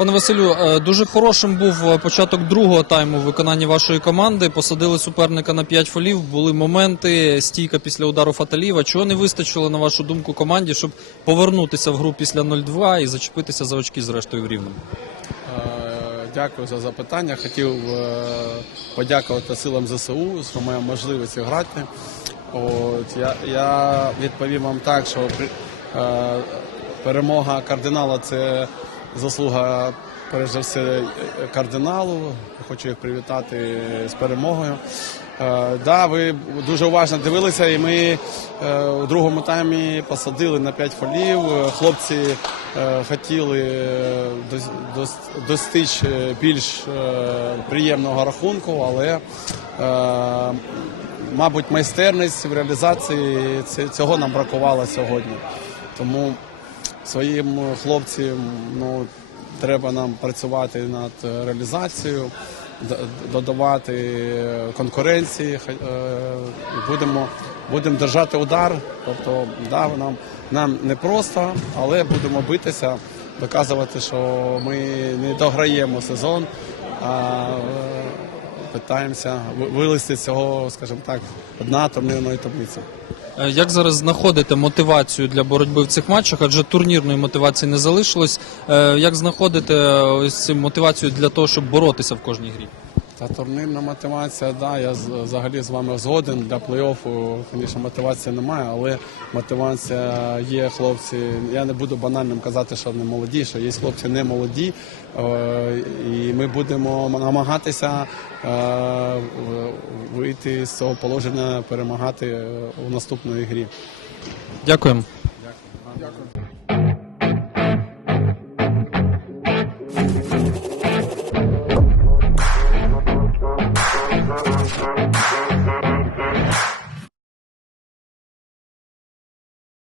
Пане Василю, е, дуже хорошим був е, початок другого тайму в виконанні вашої команди. Посадили суперника на 5 фолів. Були моменти, стійка після удару Фаталіва. Чого не вистачило, на вашу думку, команді, щоб повернутися в гру після 0-2 і зачепитися за очки зрештою в рівному? Е, Дякую за запитання. Хотів подякувати силам ЗСУ, що маємо можливість грати. От, я, я відповім вам так, що перемога кардинала це заслуга, перш за все, кардиналу. Хочу їх привітати з перемогою. Е, да, ви дуже уважно дивилися, і ми е, у другому таймі посадили на 5 фолів. Хлопці е, хотіли дос- дос- достичь більш приємного рахунку, але мабуть майстерність в реалізації ці- цього нам бракувало сьогодні. Тому своїм хлопцям ну, треба нам працювати над е, реалізацією, додавати конкуренції. е, Будемо, будемо держати удар. Тобто, да, нам, нам не просто, але будемо битися, доказувати, що ми не дограємо сезон, а е, питаємося вилізти з цього, скажімо так, дна таблиці. Е, Як зараз знаходите мотивацію для боротьби в цих матчах? Адже турнірної мотивації не залишилось. Е, Як знаходите ось мотивацію для того, щоб боротися в кожній грі? Та турнірна мотивація, да, я взагалі з вами згоден. Для плей-оффу, звісно, мотивації немає, але мотивація є, хлопці. Я не буду банальним казати, що вони молоді, що є хлопці не молоді. Е, І ми будемо намагатися е, вийти з цього положення, перемагати е, у наступної грі. Дякуємо. Дякую.